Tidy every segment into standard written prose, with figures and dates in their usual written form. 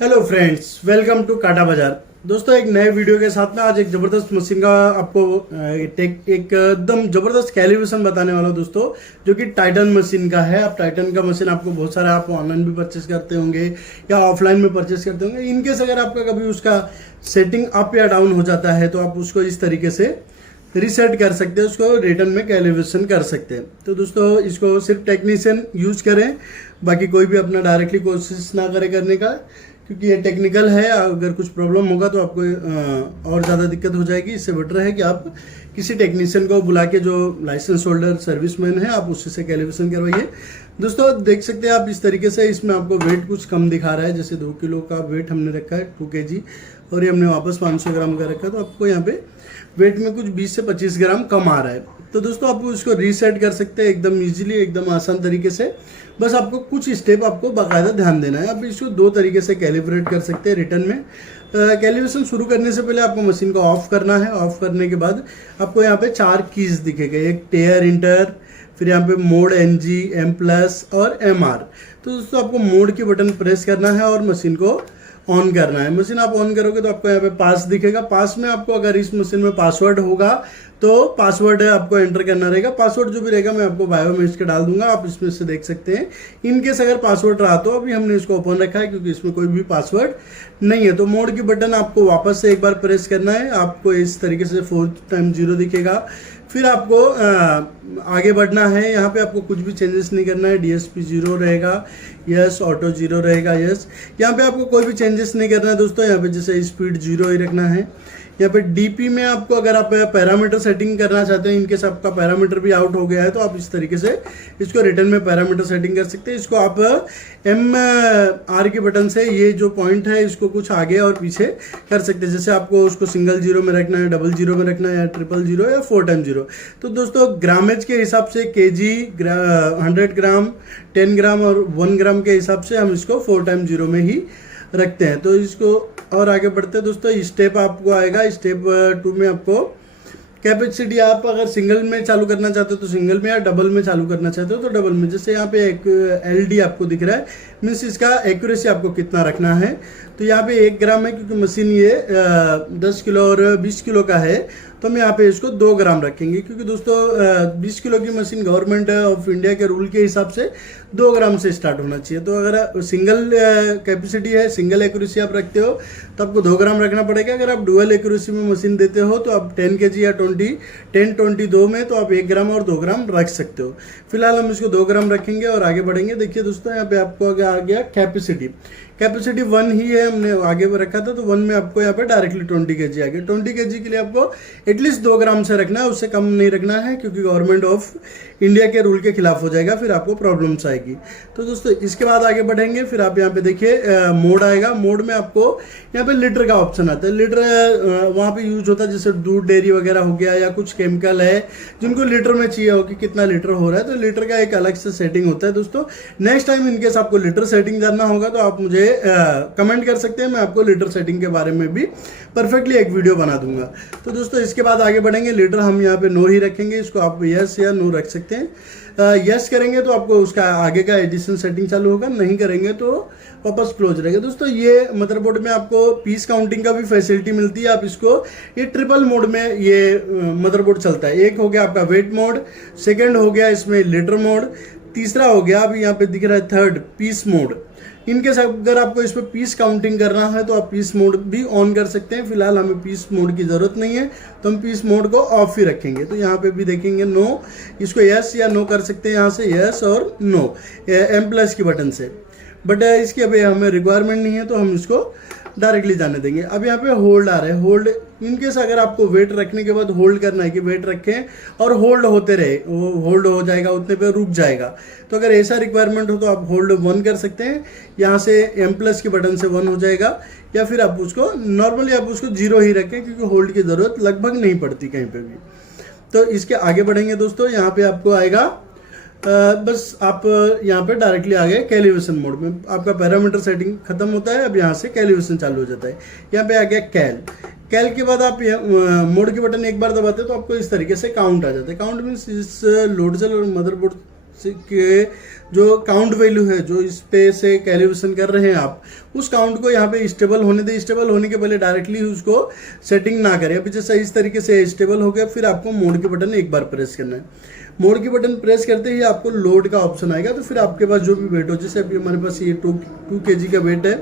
Hello friends, welcome to काटा बाजार। दोस्तों, एक नए वीडियो के साथ में आज एक जबरदस्त मशीन का आपको एकदम जबरदस्त कैलिब्रेशन बताने वाला हूं दोस्तों, जो कि टाइटन मशीन का है। आप टाइटन का मशीन आपको बहुत सारे आप ऑनलाइन भी परचेस करते होंगे या ऑफलाइन में परचेस करते होंगे। इनकेस अगर आपका कभी उसका सेटिंग अप या डाउन हो जाता है तो आप उसको इस तरीके से रीसेट कर सकते हैं, उसको रिटर्न में कैलिब्रेशन कर सकते हैं। तो दोस्तों, इसको सिर्फ टेक्नीशियन यूज करें, बाकी कोई भी अपना डायरेक्टली कोशिश ना करे करने का, क्योंकि ये टेक्निकल है। अगर कुछ प्रॉब्लम होगा तो आपको और ज़्यादा दिक्कत हो जाएगी। इससे बेटर है कि आप किसी टेक्नीशियन को बुला के, जो लाइसेंस होल्डर सर्विसमैन है, आप उससे कैलिब्रेशन करवाइए। दोस्तों, देख सकते हैं आप इस तरीके से, इसमें आपको वेट कुछ कम दिखा रहा है। जैसे 2 किलो का वेट हमने रखा है, 2 kg, और ये हमने वापस 500 ग्राम का रखा है, तो आपको यहाँ पे वेट में कुछ 20 से 25 ग्राम कम आ रहा है। तो दोस्तों, आप उसको रीसेट कर सकते हैं एकदम इजीली, एकदम आसान तरीके से। बस आपको कुछ स्टेप आपको बाकायदा ध्यान देना है। आप इसको 2 तरीके से कैलिब्रेट कर सकते हैं रिटर्न में। कैलिब्रेशन शुरू करने से पहले आपको मशीन को ऑफ करना है। ऑफ करने के बाद आपको यहाँ पे 4 कीज दिखेगा, एक टेयर इंटर, फिर यहाँ पे मोड NG, M+ और MR। तो दोस्तों, आपको मोड की बटन प्रेस करना है और मशीन को ऑन करना है। मशीन आप ऑन करोगे तो आपको यहाँ पे पास दिखेगा। पास में आपको, अगर इस मशीन में पासवर्ड होगा तो पासवर्ड आपको एंटर करना रहेगा। पासवर्ड जो भी रहेगा मैं आपको बायो में इसके डाल दूंगा, आप इसमें से देख सकते हैं। इनकेस अगर पासवर्ड रहा तो अभी हमने इसको ओपन रखा है क्योंकि इसमें कोई भी पासवर्ड नहीं है। तो मोड की बटन आपको वापस से एक बार प्रेस करना है। आपको इस तरीके से 4 x 0 दिखेगा। फिर आपको आगे बढ़ना है। यहाँ पे आपको कुछ भी चेंजेस नहीं करना है। DSP 0 रहेगा, यस। ऑटो 0 रहेगा, यस। यहाँ पे आपको कोई भी चेंजेस नहीं करना है दोस्तों। यहाँ पे जैसे स्पीड 0 ही रखना है। यहाँ पे DP में आपको, अगर आप पैरामीटर सेटिंग करना चाहते हैं, इनकेस आपका पैरामीटर भी आउट हो गया है, तो आप इस तरीके से इसको रिटर्न में पैरामीटर सेटिंग कर सकते हैं। इसको आप MR के बटन से ये जो पॉइंट है इसको कुछ आगे और पीछे कर सकते हैं। जैसे आपको उसको सिंगल 0 में रखना है, डबल 0 में रखना है, या 000 या 4 x 0। तो दोस्तों, ग्रामेज के हिसाब से kg, 100 ग्राम, 10 ग्राम और 1 ग्राम के हिसाब से हम इसको 4 x 0 में ही रखते हैं। तो इसको और आगे बढ़ते हैं दोस्तों। स्टेप आपको आएगा, स्टेप 2 में आपको कैपेसिटी, आप अगर सिंगल में चालू करना चाहते हो तो सिंगल में, या डबल में चालू करना चाहते हो तो डबल में। जैसे यहाँ पे एक LD आपको दिख रहा है, मीन्स इसका एक्यूरेसी आपको कितना रखना है। तो यहाँ पे 1 ग्राम है, क्योंकि मशीन ये 10 किलो और 20 किलो का है, तो हम यहाँ पे इसको 2 ग्राम रखेंगे। क्योंकि दोस्तों, 20 किलो की मशीन गवर्नमेंट ऑफ इंडिया के रूल के हिसाब से 2 ग्राम से स्टार्ट होना चाहिए। तो अगर सिंगल कैपेसिटी है, सिंगल एक्यूरेसी आप रखते हो, तो आपको 2 ग्राम रखना पड़ेगा। अगर आप डुअल एक्यूरेसी में मशीन देते हो तो आप 10 kg या 10-22 में तो आप 1 ग्राम और 2 ग्राम रख सकते हो। फिलहाल हम इसको 2 ग्राम रखेंगे और आगे बढ़ेंगे। देखिए दोस्तों, यहाँ पे आपको आगे आ गया कैपेसिटी 1 ही है, हमने आगे रखा था, तो 1 में आपको यहाँ पे डायरेक्टली 20 kg आ गया। 20 kg के लिए आपको एटलीस्ट 2 ग्राम से रखना है, उससे कम नहीं रखना है, क्योंकि गवर्नमेंट ऑफ इंडिया के रूल के खिलाफ हो जाएगा, फिर आपको प्रॉब्लम्स आएगी। तो दोस्तों, इसके बाद आगे बढ़ेंगे। फिर आप यहाँ पे देखिए मोड आएगा। मोड में आपको यहाँ पे लीटर का ऑप्शन आता है। लीटर वहाँ पे यूज होता है, जैसे दूध डेयरी वगैरह हो गया, या कुछ केमिकल है जिनको लीटर में चाहिए हो कि कितना लीटर हो रहा है, तो लीटर का एक अलग से सेटिंग होता है दोस्तों। नेक्स्ट टाइम इनकेस आपको लीटर सेटिंग जानना होगा तो आप मुझे कमेंट कर सकते हैं, मैं आपको लीटर सेटिंग के बारे में भी परफेक्टली एक वीडियो बना दूंगा। तो दोस्तों, इसके बाद आगे बढ़ेंगे। लीटर हम यहाँ पे 9 ही रखेंगे, इसको आप यस या नो रख सकते हैं। यस करेंगे तो आपको उसका आगे का एडिशन सेटिंग चालू होगा, नहीं करेंगे तो वापस क्लोज रहेगा। दोस्तों, ये मदरबोर्ड में आपको पीस काउंटिंग का भी फैसिलिटी मिलती है। आप इसको, ये ट्रिपल मोड में ये मदरबोर्ड चलता है। एक हो गया आपका वेट मोड, सेकेंड हो गया इसमें लीटर मोड, तीसरा हो गया अभी यहाँ पे दिख रहा है थर्ड पीस मोड। इनके साथ अगर आपको इस पर पीस काउंटिंग करना है तो आप पीस मोड भी ऑन कर सकते हैं। फिलहाल हमें पीस मोड की जरूरत नहीं है, तो हम पीस मोड को ऑफ ही रखेंगे। तो यहाँ पे भी देखेंगे नो, इसको यस या नो कर सकते हैं यहाँ से, यस और नो M+ की बटन से। बट इसकी अभी हमें रिक्वायरमेंट नहीं है, तो हम इसको डायरेक्टली जाने देंगे। अब यहाँ पे होल्ड आ रहा है। होल्ड इनकेस अगर आपको वेट रखने के बाद होल्ड करना है कि वेट रखें और होल्ड होते रहे, वो होल्ड हो जाएगा, उतने पे रुक जाएगा। तो अगर ऐसा रिक्वायरमेंट हो तो आप होल्ड 1 कर सकते हैं। यहाँ से M+ की बटन से 1 हो जाएगा, या फिर आप उसको नॉर्मली आप उसको 0 ही रखें, क्योंकि होल्ड की ज़रूरत लगभग नहीं पड़ती कहीं पर भी। तो इसके आगे बढ़ेंगे दोस्तों। यहाँ पे आपको आएगा बस आप यहाँ पे डायरेक्टली आ गए कैलिब्रेशन मोड में। आपका पैरामीटर सेटिंग खत्म होता है, अब यहाँ से कैलिब्रेशन चालू हो जाता है। यहाँ पे आ गया कैल के बाद आप मोड की बटन एक बार दबाते हैं तो आपको इस तरीके से काउंट आ जाता है। काउंट मीन्स इस लोड सेल और मदरबोर्ड के जो काउंट वैल्यू है, जो इस पे से कैलिब्रेशन कर रहे हैं आप, उस काउंट को यहाँ पे स्टेबल होने दें। स्टेबल होने के पहले डायरेक्टली उसको सेटिंग ना करें। अभी जैसा इस तरीके से स्टेबल हो गया, फिर आपको मोड की बटन एक बार प्रेस करना है। मोड की बटन प्रेस करते ही आपको लोड का ऑप्शन आएगा। तो फिर आपके पास जो भी वेट हो, जैसे अभी हमारे पास ये 2 kg का वेट है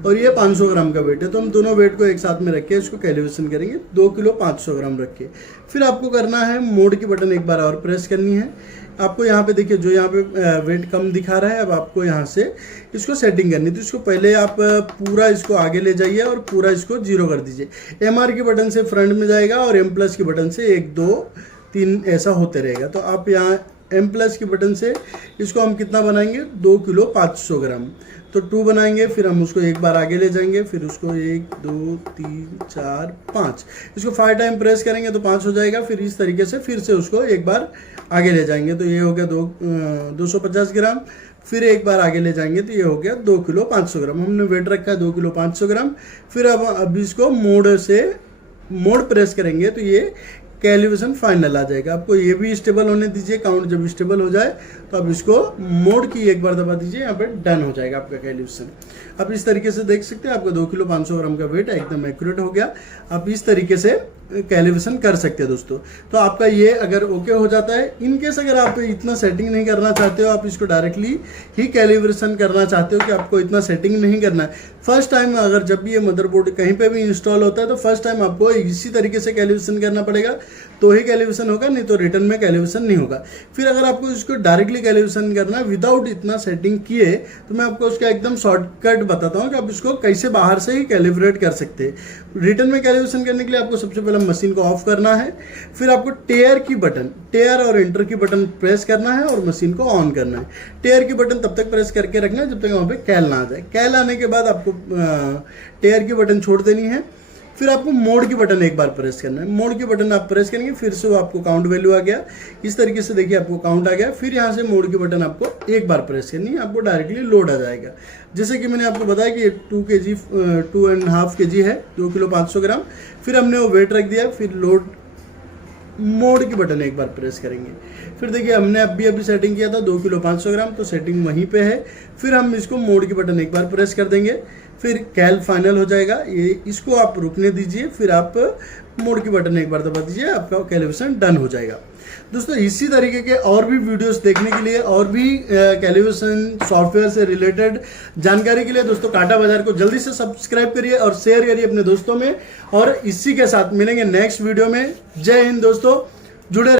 और ये 500 ग्राम का वेट है, तो हम दोनों वेट को एक साथ में रख के इसको कैलिब्रेशन करेंगे। 2 किलो 500 ग्राम रख के फिर आपको करना है मोड की बटन एक बार और प्रेस करनी है। आपको यहाँ पे देखिए जो यहाँ पे वेट कम दिखा रहा है, अब आपको यहाँ से इसको सेटिंग करनी है। तो इसको पहले आप पूरा इसको आगे ले जाइए और पूरा इसको 0 कर दीजिए। MR की बटन से फ्रंट में जाएगा और M+ की बटन से 1 2 3 ऐसा होते रहेगा। तो आप यहाँ M+ की बटन से इसको हम कितना बनाएंगे, 2 किलो 500 ग्राम। तो 2 बनाएंगे, फिर हम उसको एक बार आगे ले जाएंगे, फिर उसको 1 2 3 4 5 इसको 5 टाइम प्रेस करेंगे तो 5 हो जाएगा। फिर इस तरीके से फिर से उसको एक बार आगे ले जाएंगे, तो ये हो गया 250 ग्राम। फिर एक बार आगे ले जाएंगे तो ये हो गया 2 किलो 500 ग्राम। हमने वेट रखा है 2 किलो 500 ग्राम। फिर अब इसको मोड प्रेस करेंगे तो ये कैलिब्रेशन फाइनल आ जाएगा। आपको ये भी स्टेबल होने दीजिए। काउंट जब स्टेबल हो जाए तो आप इसको मोड की एक बार दबा दीजिए, यहाँ पे डन हो जाएगा आपका कैलिब्रेशन। आप इस तरीके से देख सकते हैं आपका 2 किलो 500 ग्राम का वेट एकदम एक्यूरेट हो गया। आप इस तरीके से कैलिब्रेशन कर सकते हैं दोस्तों। तो आपका ये अगर ओके हो जाता है, इनकेस अगर आप इतना सेटिंग नहीं करना चाहते हो, आप इसको डायरेक्टली ही कैलिब्रेशन करना चाहते हो कि आपको इतना सेटिंग नहीं करना है, फर्स्ट टाइम अगर जब भी ये मदरबोर्ड कहीं पे भी इंस्टॉल होता है तो फर्स्ट टाइम आपको इसी तरीके से कैलिब्रेशन करना पड़ेगा, तो ही कैलिब्रेशन होगा, नहीं तो रिटर्न में कैलिब्रेशन नहीं होगा। फिर अगर आपको इसको डायरेक्टली कैलिब्रेशन करना है विदाउट इतना सेटिंग किए, तो मैं आपको उसका एकदम शॉर्टकट बताता हूँ कि आप इसको कैसे बाहर से ही कैलिब्रेट कर सकते हैं। रिटर्न में कैलिब्रेशन करने के लिए आपको सबसे पहले मशीन को ऑफ करना है, फिर आपको टेयर और एंटर की बटन प्रेस करना है और मशीन को ऑन करना है। टेयर की बटन तब तक प्रेस करके रखना है जब तक वहाँ पे कैल ना आ जाए। कैल आने के बाद आपको टेयर की बटन छोड़ देनी है। फिर आपको मोड की बटन एक बार प्रेस करना है। मोड की बटन आप प्रेस करेंगे, फिर से आपको काउंट वैल्यू आ गया। इस तरीके से देखिए आपको काउंट आ गया। फिर यहाँ से मोड की बटन आपको एक बार प्रेस करनी है, आपको डायरेक्टली लोड आ जाएगा। जैसे कि मैंने आपको बताया कि 2.5 kg है, 2 किलो 500 ग्राम। फिर हमने वो वेट रख दिया, फिर लोड मोड की बटन एक बार प्रेस करेंगे। फिर देखिए हमने अभी सेटिंग किया था 2 किलो 500 ग्राम, तो सेटिंग वहीं पे है। फिर हम इसको मोड की बटन एक बार प्रेस कर देंगे, फिर कैल फाइनल हो जाएगा। ये इसको आप रुकने दीजिए, फिर आप मोड की बटन एक बार दबा दीजिए, आपका कैलिब्रेशन डन हो जाएगा। दोस्तों इसी तरीके के और भी वीडियोस देखने के लिए और भी कैलिब्रेशन सॉफ्टवेयर से रिलेटेड जानकारी के लिए दोस्तों काटा बाजार को जल्दी से सब्सक्राइब करिए और शेयर करिए अपने दोस्तों में। और इसी के साथ मिलेंगे नेक्स्ट वीडियो में। जय हिंद दोस्तों, जुड़े